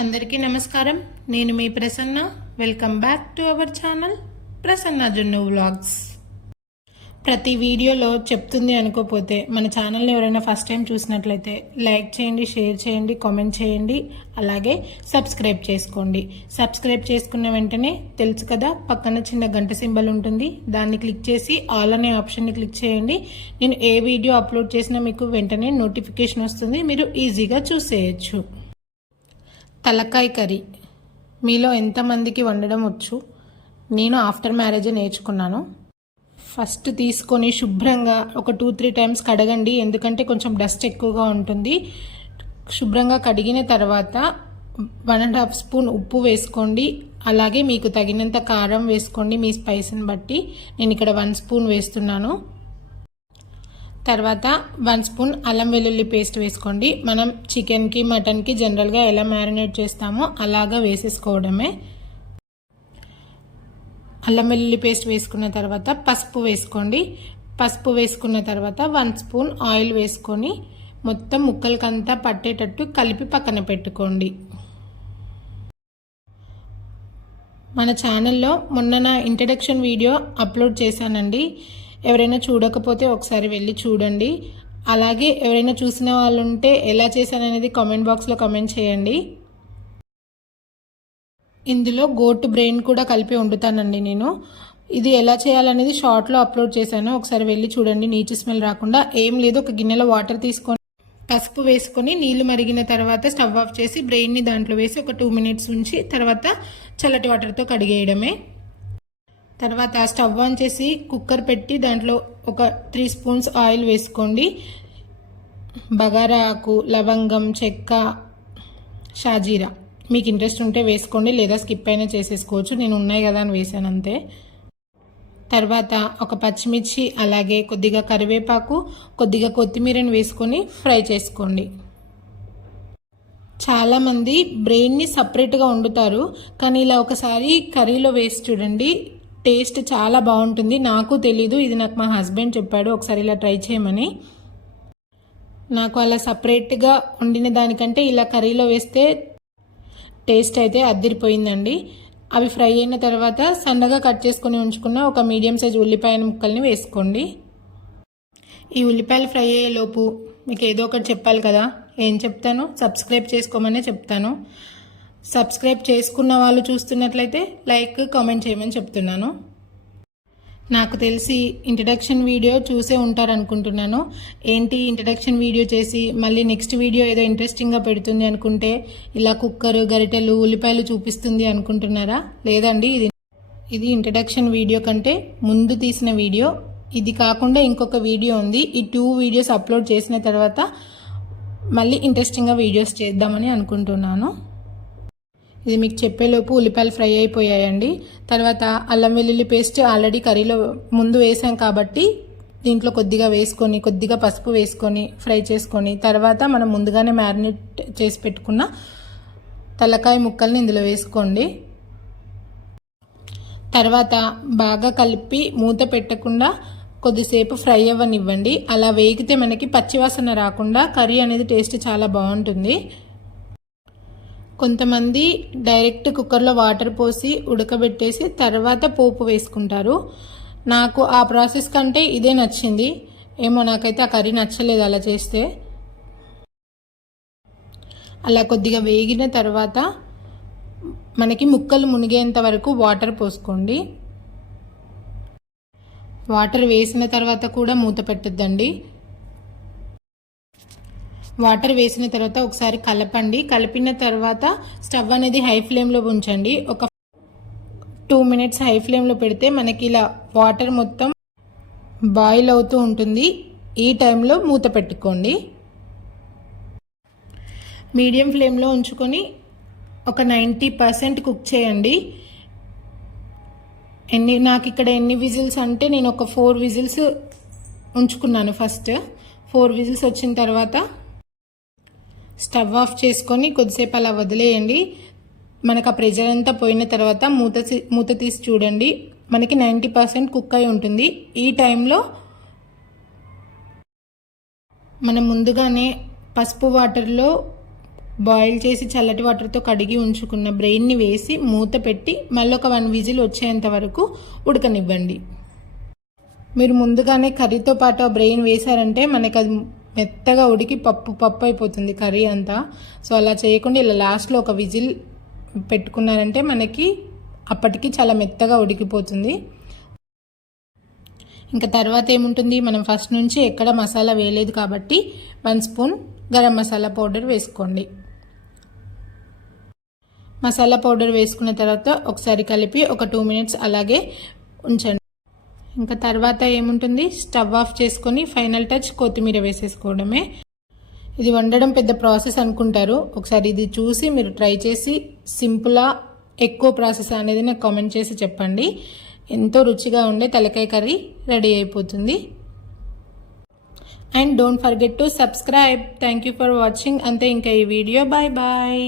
అందరికీ నమస్కారం. నేను మీ Prasanna. Welcome back to our channel Prasanna Junnu vlogs. ప్రతి వీడియోలో చెప్తుంది అనుకోపోతే మన ఛానల్ని ఎవరైనా ఫస్ట్ టైం చూసినట్లయితే లైక్ చేయండి, షేర్ చేయండి, కామెంట్ చేయండి, అలాగే సబ్స్క్రైబ్ చేసుకోండి. సబ్స్క్రైబ్ చేసుకున్న వెంటనే తెలుసు కదా, పక్కన చిన్న గంట సింబల్ ఉంటుంది, దాన్ని క్లిక్ చేసి ఆల్ అనే ఆప్షన్ని క్లిక్ చేయండి. నేను ఏ వీడియో అప్లోడ్ చేసినా మీకు వెంటనే నోటిఫికేషన్ వస్తుంది, మీరు ఈజీగా చూసేయచ్చు. తలకాయ కర్రీ మీలో ఎంతమందికి వండడం వచ్చు? నేను ఆఫ్టర్ మ్యారేజ్ నేర్చుకున్నాను. ఫస్ట్ తీసుకొని శుభ్రంగా ఒక 2-3 టైమ్స్ కడగండి, ఎందుకంటే కొంచెం డస్ట్ ఎక్కువగా ఉంటుంది. శుభ్రంగా కడిగిన తర్వాత 1.5 స్పూన్ ఉప్పు వేసుకోండి, అలాగే మీకు తగినంత కారం వేసుకోండి మీ స్పైస్ని బట్టి. నేను ఇక్కడ 1 స్పూన్ వేస్తున్నాను. తర్వాత 1 స్పూన్ అల్లం వెల్లుల్లి పేస్ట్ వేసుకోండి. మనం చికెన్కి, మటన్కి జనరల్గా ఎలా మ్యారినేట్ చేస్తామో అలాగా వేసేసుకోవడమే. అల్లం వెల్లుల్లి పేస్ట్ వేసుకున్న తర్వాత పసుపు వేసుకోండి. పసుపు వేసుకున్న తర్వాత 1 స్పూన్ ఆయిల్ వేసుకొని మొత్తం ముక్కలకంతా పట్టేటట్టు కలిపి పక్కన పెట్టుకోండి. మన ఛానల్లో మొన్న నా ఇంట్రడక్షన్ వీడియో అప్లోడ్ చేశానండి. ఎవరైనా చూడకపోతే ఒకసారి వెళ్ళి చూడండి. అలాగే ఎవరైనా చూసిన వాళ్ళు ఉంటే ఎలా చేశాననేది కామెంట్ బాక్స్లో కామెంట్ చేయండి. ఇందులో గోటు బ్రెయిన్ కూడా కలిపి వండుతానండి నేను. ఇది ఎలా చేయాలనేది షార్ట్లో అప్లోడ్ చేశాను, ఒకసారి వెళ్ళి చూడండి. నీచు స్మెల్ రాకుండా ఏం లేదు. ఒక గిన్నెలో వాటర్ తీసుకొని పసుపు వేసుకొని నీళ్లు మరిగిన తర్వాత స్టవ్ ఆఫ్ చేసి బ్రెయిన్ని దాంట్లో వేసి ఒక 2 మినిట్స్ ఉంచి తర్వాత చల్లటి వాటర్తో కడిగేయడమే. తర్వాత స్టవ్ ఆన్ చేసి కుక్కర్ పెట్టి దాంట్లో ఒక 3 స్పూన్స్ ఆయిల్ వేసుకోండి. బగారా ఆకు, లవంగం, చెక్క, షాజీరా మీకు ఇంట్రెస్ట్ ఉంటే వేసుకోండి, లేదా స్కిప్ అయినా చేసేసుకోవచ్చు. నేను ఉన్నాయి కదా అని వేసాను అంతే. తర్వాత ఒక పచ్చిమిర్చి, అలాగే కొద్దిగా కరివేపాకు, కొద్దిగా కొత్తిమీరని వేసుకొని ఫ్రై చేసుకోండి. చాలామంది బ్రెయిన్ని సపరేట్గా వండుతారు, కానీ ఇలా ఒకసారి కర్రీలో వేసి చూడండి, టేస్ట్ చాలా బాగుంటుంది. నాకు తెలీదు, ఇది నాకు మా హస్బెండ్ చెప్పాడు ఒకసారి ఇలా ట్రై చేయమని. నాకు అలా సపరేట్గా వండిన దానికంటే ఇలా కర్రీలో వేస్తే టేస్ట్ అయితే అద్దిరిపోయిందండి. అవి ఫ్రై అయిన తర్వాత సన్నగా కట్ చేసుకొని ఉంచుకున్న ఒక మీడియం సైజ్ ఉల్లిపాయ ముక్కల్ని వేసుకోండి. ఈ ఉల్లిపాయలు ఫ్రై అయ్యేలోపు మీకు ఏదో ఒకటి చెప్పాలి కదా, ఏం చెప్తాను? సబ్స్క్రైబ్ చేసుకోమనే చెప్తాను. సబ్స్క్రైబ్ చేసుకున్న వాళ్ళు చూస్తున్నట్లయితే లైక్, కామెంట్ చేయమని చెప్తున్నాను. నాకు తెలిసి ఇంట్రడక్షన్ వీడియో చూసే ఉంటారు అనుకుంటున్నాను. ఏంటి ఇంట్రడక్షన్ వీడియో చేసి మళ్ళీ నెక్స్ట్ వీడియో ఏదో ఇంట్రెస్టింగ్గా పెడుతుంది అనుకుంటే ఇలా కుక్కరు, గరిటెలు, ఉల్లిపాయలు చూపిస్తుంది అనుకుంటున్నారా? లేదండి, ఇది ఇంట్రడక్షన్ వీడియో కంటే ముందు తీసిన వీడియో. ఇది కాకుండా ఇంకొక వీడియో ఉంది. ఈ 2 వీడియోస్ అప్లోడ్ చేసిన తర్వాత మళ్ళీ ఇంట్రెస్టింగ్గా వీడియోస్ చేద్దామని అనుకుంటున్నాను. ఇది మీకు చెప్పేలోపు ఉల్లిపాయలు ఫ్రై అయిపోయాయండి. తర్వాత అల్లం వెల్లుల్లి పేస్ట్ ఆల్రెడీ కర్రీలో ముందు వేసాం కాబట్టి దీంట్లో కొద్దిగా వేసుకొని, కొద్దిగా పసుపు వేసుకొని ఫ్రై చేసుకొని, తర్వాత మనం ముందుగానే మ్యారినేట్ చేసి పెట్టుకున్న తలకాయ ముక్కల్ని ఇందులో వేసుకోండి. తర్వాత బాగా కలిపి మూత పెట్టకుండా కొద్దిసేపు ఫ్రై అవ్వనివ్వండి. అలా వేగితే మనకి పచ్చివాసన రాకుండా కర్రీ అనేది టేస్ట్ చాలా బాగుంటుంది. కొంతమంది డైరెక్ట్ కుక్కర్లో వాటర్ పోసి ఉడకబెట్టేసి తర్వాత పోపు వేసుకుంటారు. నాకు ఆ ప్రాసెస్ కంటే ఇదే నచ్చింది. ఏమో నాకైతే ఆ కర్రీ నచ్చలేదు అలా చేస్తే. అలా కొద్దిగా వేగిన తర్వాత మనకి ముక్కలు మునిగేంత వరకు వాటర్ పోసుకోండి. వాటర్ వేసిన తర్వాత కూడా మూత పెట్టొద్దండి. వాటర్ వేసిన తర్వాత ఒకసారి కలపండి. కలిపిన తర్వాత స్టవ్ అనేది హై ఫ్లేమ్లో ఉంచండి. ఒక 2 మినిట్స్ హై ఫ్లేమ్లో పెడితే మనకి ఇలా వాటర్ మొత్తం బాయిల్ అవుతూ ఉంటుంది. ఈ టైంలో మూత పెట్టుకోండి. మీడియం ఫ్లేమ్లో ఉంచుకొని ఒక 90% కుక్ చేయండి. నాకు ఇక్కడ ఎన్ని విజిల్స్ అంటే నేను ఒక 4 విజిల్స్ ఉంచుకున్నాను. ఫస్ట్ 4 విజిల్స్ వచ్చిన తర్వాత స్టవ్ ఆఫ్ చేసుకొని కొద్దిసేపు అలా వదిలేయండి. మనకు ఆ ప్రెషర్ అంతా పోయిన తర్వాత మూత తీసి చూడండి, మనకి 90% కుక్ అయి ఉంటుంది. ఈ టైంలో మనం ముందుగానే పసుపు వాటర్లో బాయిల్ చేసి చల్లటి వాటర్తో కడిగి ఉంచుకున్న బ్రెయిన్ని వేసి మూత పెట్టి మళ్ళీ ఒక 1 విజిల్ వచ్చేంత వరకు ఉడకనివ్వండి. మీరు ముందుగానే కర్రీతో పాటు ఆ బ్రెయిన్ వేశారంటే మనకి అది మెత్తగా ఉడికి పప్పు అయిపోతుంది కర్రీ అంతా. సో అలా చేయకుండా ఇలా లాస్ట్లో ఒక విజిల్ పెట్టుకున్నారంటే మనకి అప్పటికి చాలా మెత్తగా ఉడికిపోతుంది. ఇంకా తర్వాత ఏముంటుంది, మనం ఫస్ట్ నుంచి ఎక్కడ మసాలా వేయలేదు కాబట్టి 1 స్పూన్ గరం మసాలా పౌడర్ వేసుకోండి. మసాలా పౌడర్ వేసుకున్న తర్వాత ఒకసారి కలిపి ఒక 2 మినిట్స్ అలాగే ఉంచండి. ఇంకా తర్వాత ఏముంటుంది, స్టవ్ ఆఫ్ చేసుకొని ఫైనల్ టచ్ కొత్తిమీర వేసేసుకోవడమే. ఇది వండడం పెద్ద ప్రాసెస్ అనుకుంటారు, ఒకసారి ఇది చూసి మీరు ట్రై చేసి సింపుల్గా ఎక్కువ ప్రాసెస్ అనేది నాకు కామెంట్ చేసి చెప్పండి. ఎంతో రుచిగా ఉండే తలకాయ కర్రీ రెడీ అయిపోతుంది. And don't forget to subscribe. Thank you for watching. అంతే ఇంకా ఈ వీడియో. Bye bye.